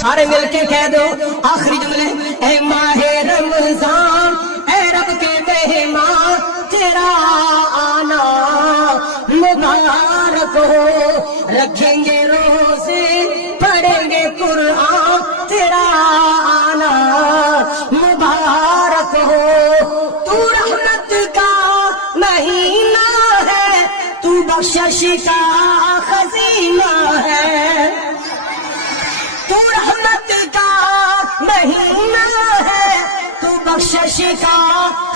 سارے مل کے کہہ دو آخری جملے، اے ماہ رمضان اے رب کے مہمان تیرا آنا مبارک ہو، رکھیں گے روزے پڑھیں گے قرآن تیرا آنا مبارک ہو، تو رحمت کا مہینہ ہے، تو بخشش کا خزینہ ہے، تو رحمت کا مہینہ ہے، تو بخشش کا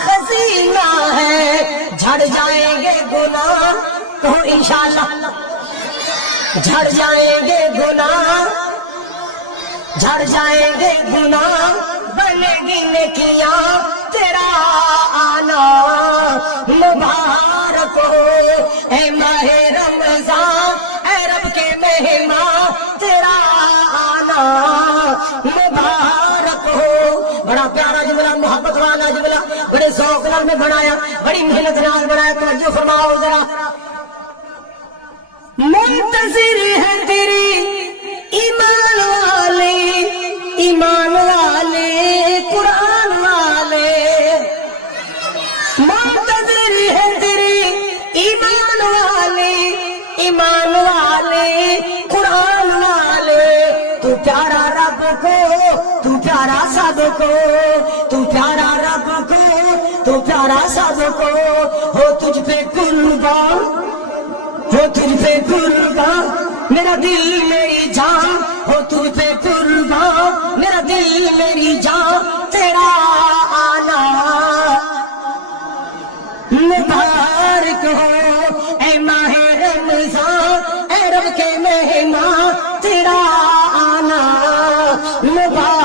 خزینہ ہے، جھڑ جائیں گے گناہ تو انشاءاللہ، جھڑ جائیں گے گناہ، جھڑ جائیں گے گناہ، بنے گی نیکیاں تیرا آنا مبارک ہو، اے ماہ رمضان اے رب کے مہمان تیرا آنا مبارک ہو۔ بڑا پیارا جملہ، محبت والا جملہ، بڑے ذوق نال میں بنایا، بڑی محنت نال بنایا، توجہ فرماؤ ذرا۔ منتظر ہے تیری ایمان والے، ایمان والے قرآن والے، منتظر ہے تیری ایمان والے، ایمان والے قرآن والے، تو پیارا رب کو، تو پیارا سب کو، تو پیارا رب کو، تو پیارا سب کو، ہو تجھ پہ قربان، ہو تجھ پہ قربان میرا دل میری جان، ہو تجھ پہ قربان میرا دل میری جان تیرا آنا مبارک ہو، اے ماہ رمضان اے رب کے مہمان تیرا آنا مبارک